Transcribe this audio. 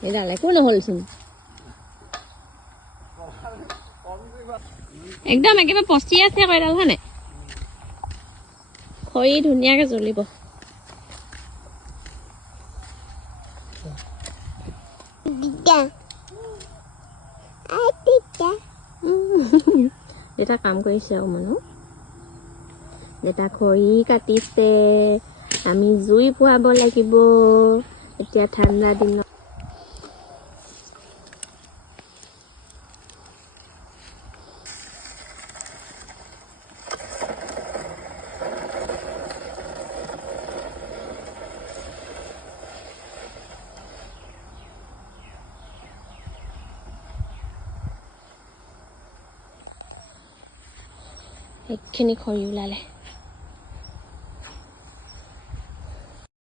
একো নহ'লচোন একদম একেবাৰে পচি আছে আকৌ এডাল হয়নে খৰি ধুনীয়াকে জ্বলিব দেউতা কাম কৰিছে আৰু মানুহ দেউতা খৰি কাটিছে আমি জুই পোৱাব লাগিব এতিয়া ঠাণ্ডা দিনত ခင်နေခေါ်ယူလာလဲ။